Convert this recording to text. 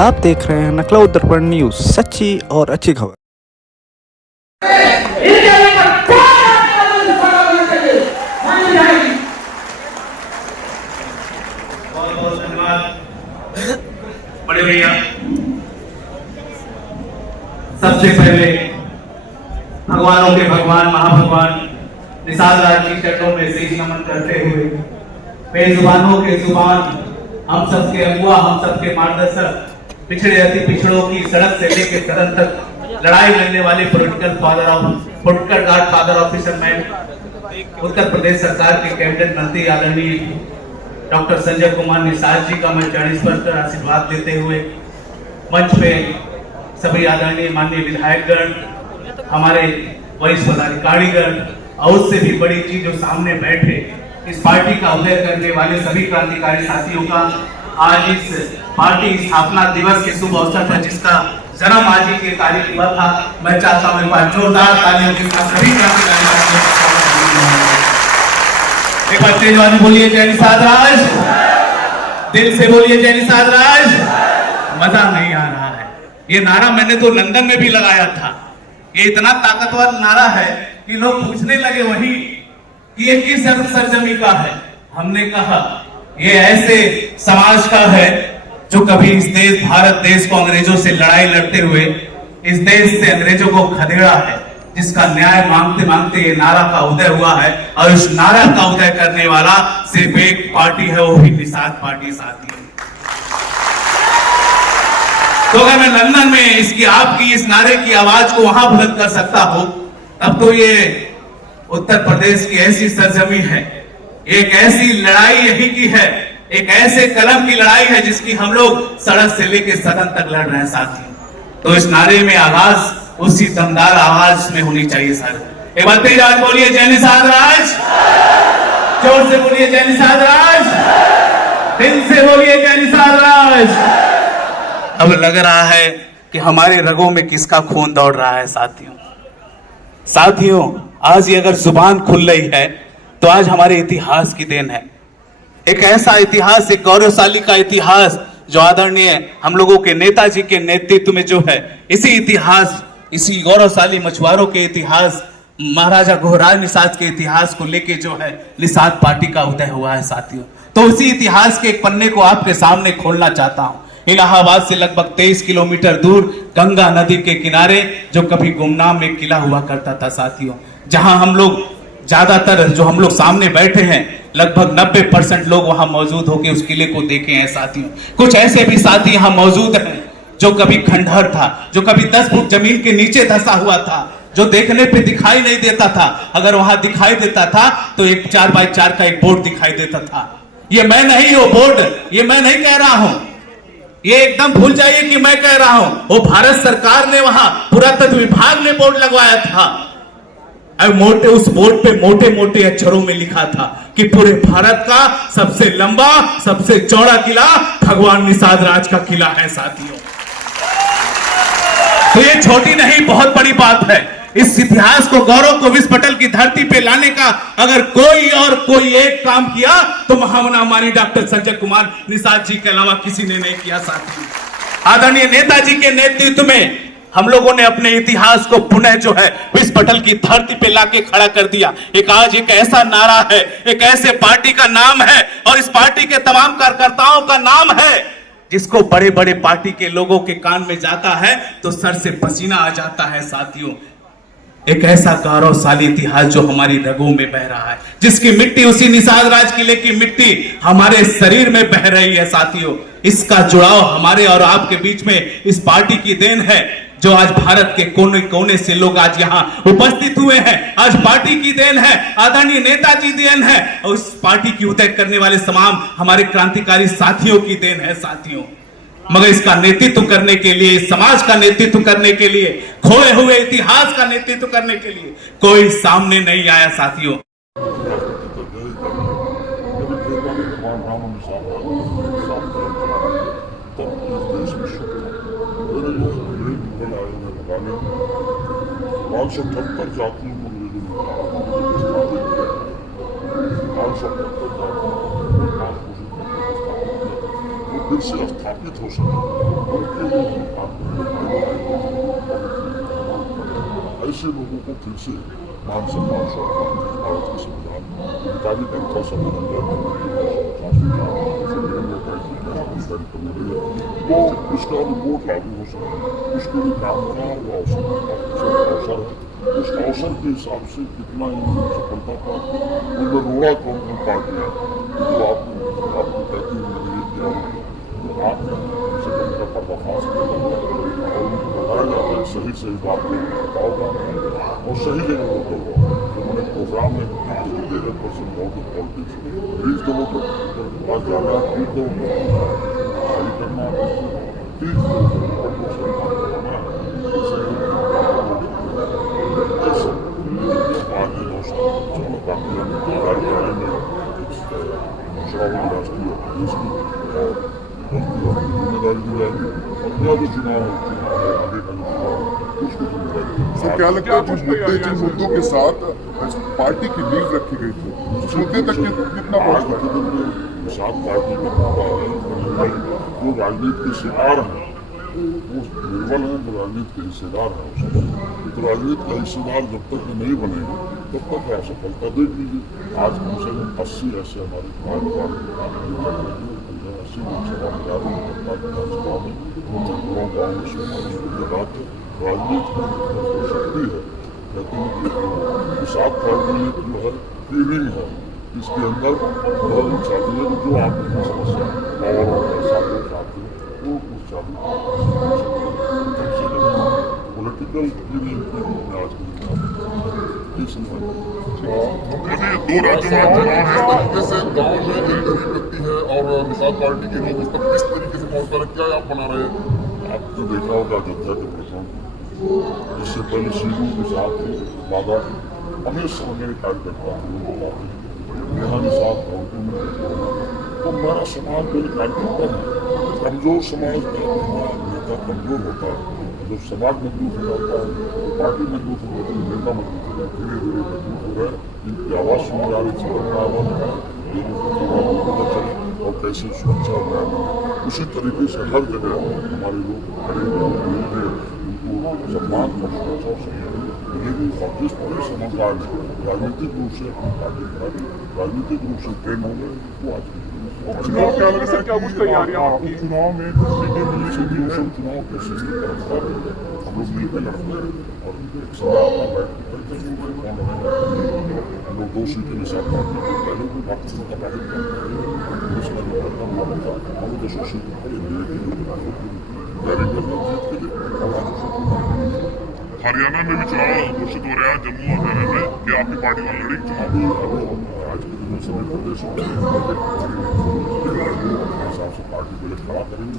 आप देख रहे हैं नकला दर्पण न्यूज, सच्ची और अच्छी खबर। बहुत बहुत धन्यवाद बड़े भैया। सबसे पहले भगवानों के भगवान महाभगवान निषाद राज की चरणों में शीश नमन करते हुए बेजुबानों के जुबान, हम सबके अगुआ, हम सबके मार्गदर्शक, पिछड़े अति पिछड़ों की सड़क से लेकर सदन तक लड़ाई लड़ने वाले political godfather officer man, Uttar Pradesh सरकार के कैबिनेट मंत्री आदरणीय डॉक्टर संजय कुमार निषाद जी का मैं चरण स्पर्श कर आशीर्वाद लेते हुए मंच पे सभी आदरणीय माननीय विधायकगण, हमारे वरिष्ठ पदाधिकारीगण और उससे भी बड़ी चीज जो सामने बैठे इस पार्टी का उदय करने वाले सभी क्रांतिकारी साथियों का आज इस पार्टी स्थापना दिवस के शुभ अवसर पर जिसका जन्म आज ही की तारीख हुआ था, मैं चाहता हूँ एक बार जोरदार तालियों के साथ सभी क्रांतिकारी साथियों का एक बार तेज आवाज में बोलिए जय निषाद राज, दिल से बोलिए जय निषाद राज। मजा नहीं आ रहा है। ये नारा मैंने तो लंदन में भी लगाया था। ये इतना ताकतवर नारा है कि लोग पूछने लगे वही कि ये किस सरजमी का है। हमने कहा ये ऐसे समाज का है जो कभी इस देश भारत देश को अंग्रेजों से लड़ाई लड़ते हुए इस देश से अंग्रेजों को खदेड़ा है, जिसका न्याय मांगते मांगते ये नारा का उदय हुआ है। और इस नारा का उदय करने वाला सिर्फ एक पार्टी है, वो भी निषाद पार्टी साथी है। तो अगर मैं लंदन में इसकी आपकी इस नारे की आवाज को वहां बुलंद कर सकता हूं, तब तो ये उत्तर प्रदेश की ऐसी सरजमी है, एक ऐसी लड़ाई यही की है, एक ऐसे कलम की लड़ाई है जिसकी हम लोग सड़क से लेकर सदन तक लड़ रहे हैं साथियों। तो इस नारे में आगाज उसी दमदार आवाज में होनी चाहिए सर। एक बार तेज आवाज बोलिए जय निषाद राज, जोर से बोलिए जय निषाद राज, दिल से बोलिए जय निषाद राज। अब लग रहा है कि हमारे रगों में किसका खून दौड़ रहा है साथियों। आज ये अगर जुबान खुल रही है तो आज हमारे इतिहास की देन है। एक ऐसा इतिहास, एक गौरवशाली का इतिहास जो आदरणीय हम लोगों के नेताजी के नेतृत्व में जो है, इसी इतिहास, इसी गौरवशाली मछुआरों के इतिहास, महाराजा घोराज निषाद के इतिहास को लेके जो है निषाद पार्टी का उदय हुआ है साथियों। तो उसी इतिहास के एक पन्ने को आपके सामने खोलना चाहता हूं। इलाहाबाद से लगभग 23 किलोमीटर दूर गंगा नदी के किनारे जो कभी गुमनाम एक किला हुआ करता था साथियों, जहां हम लोग ज्यादातर जो हम लोग सामने बैठे हैं लगभग 90% लोग वहां मौजूद होकर उस किले को देखे हैं साथियों। कुछ ऐसे भी साथी यहां मौजूद हैं जो कभी खंडहर था, जो कभी 10 फुट जमीन के नीचे धंसा हुआ था, जो देखने पे दिखाई नहीं देता था। अगर वहां दिखाई देता था तो एक 4x4 का एक बोर्ड दिखाई देता था। ये मैं नहीं, वो बोर्ड, ये मैं नहीं कह रहा हूं, ये एकदम भूल जाइए कि मैं कह रहा हूं। वो भारत सरकार ने वहां पुरातत्व विभाग ने बोर्ड लगवाया था। मोटे उस बोर्ड पे मोटे मोटे अक्षरों में लिखा था कि पूरे भारत का सबसे लंबा, सबसे चौड़ा किला भगवान निषाद राज का किला है साथियों। तो ये छोटी नहीं, बहुत बड़ी बात है। इस इतिहास को, गौरव को विश्व पटल की धरती पे लाने का अगर कोई एक काम किया तो महामना डॉक्टर संजय कुमार निषाद जी के अलावा किसी ने नहीं किया साथियों। आदरणीय नेताजी के नेतृत्व में हम लोगों ने अपने इतिहास को पुनः जो है विश्व पटल की धरती पे लाके खड़ा कर दिया। आज एक ऐसा नारा है, एक ऐसे पार्टी का नाम है और इस पार्टी के तमाम कार्यकर्ताओं का नाम है जिसको बड़े बड़े पार्टी के लोगों के कान में जाता है तो सर से पसीना आ जाता है साथियों। एक ऐसा गौरवशाली इतिहास जो हमारी रगों में बह रहा है, जिसकी मिट्टी, उसी निषाद राज किले की मिट्टी हमारे शरीर में बह रही है साथियों। इसका जुड़ाव हमारे और आपके बीच में इस पार्टी की देन है, जो आज भारत के कोने कोने से लोग आज यहाँ उपस्थित हुए हैं। आज पार्टी की देन है, आदरणीय नेताजी देन है, और उस पार्टी की उदय करने वाले तमाम हमारे क्रांतिकारी साथियों की देन है साथियों। मगर इसका नेतृत्व करने के लिए, समाज का नेतृत्व करने के लिए, खोए हुए इतिहास का नेतृत्व करने के लिए कोई सामने नहीं आया साथियों। आज 77 जातियों को आज 77 जातियों फिर से स्थापित हो सके और उसके लिए हम काम करें। ऐसे लोगों को फिर से मान सम्मान सौंपना भारत के संविधान मुताबिक अंतर संविधान तो उसका रिपोर्ट लागू हो सके, उसके लिए काम का वो अवसर है। उस अवसर के हिसाब से कितना सफलता प्राप्त उनमें रोड़ा कौन कौन पार्टियाँ तो आपको कहती हुई आप से उनका पर्दाफाश किया और उनको बताया जाता है सही सही बात को बताओ और सही जगह पर उन्होंने प्रोग्राम में डेढ़ परसेंट पॉलिटिक्स रीच दो पास जाना रीच दो सही करना तीस जिम्मेदारी दी जाएगी और जो चुनाव है आगे का सर क्या लगता है जिन मुद्दों के साथ पार्टी की नींव रखी गई थी उस मुद्दे तक कितना पहुंच सात पार्टी का मुद्दा है जो राजनीति के शिकार हैं वो निर्बल हैं जो राजनीति के हिस्सेदार हैं तो राजनीति का हिस्सेदार जब तक नहीं बनेगा तब तक असफलता देख लीजिए। आज कम से कम 80 ऐसे हमारे समाज 80 लोकसभा में जा रही है विधानसभा में गाँव में सुनने बात राजनीति की शक्ति है लेकिन सात पार्टी जो है फीलिंग है इसके अंदर बहुत चाहती है जो आपकी समस्या और ऐसा लोग चाहते हैं वो उस पॉलिटिकल फीलिंग की आज की दो राज्यों में चुनाव है तरीके से गाँव में एक गरीब व्यक्ति है और निषाद पार्टी के लोग उस पर किस तरीके से पहुँच पा रहे क्या आप बना रहे हैं। आपने देखा होगा अयोध्या के प्रकरण इससे पहले सीधू के साथ वादा हमेशा मेरे कार्यकर्ता यहाँ निषाद काउंटी में तो हमारा समाज मेरे कार्यकर्ता है कमजोर समाज का नेता कमजोर होता है जब समाज मजबूत हो जाता है पार्टी मजबूत हो जाती है नेता मजबूत हो जाता है धीरे धीरे मजबूत हो रहा है इनकी आवाज़ सुन जा रही है लोगों को पता चले और कैसे सुरक्षा अभियान उसी तरीके से हर जगह हमारे लोग खड़े हुए उनको सम्मान और सुरक्षा मिलेगी और जिस पूरे समझदार ने राजनीतिक रूप से अपनी पार्टी बनाई राजनीतिक रूप से ट्रेन हो गए वो आज की चुनाव क्या लगे सर क्या कुछ तैयारियां आपकी चुनाव में चुनाव कैसे हम लोग मिलकर लड़ते हैं और हम लोग 2 सीटें में साथ पहले कोई बात हम 200 सीटें हरियाणा में भी चुनाव घोषित हो रहा है जम्मू और हरियाणा में क्या आपकी पार्टी वाले लड़ी चुनाव आज के दिन सभी प्रदेशों में हिसाब से पार्टी को खड़ा करेंगे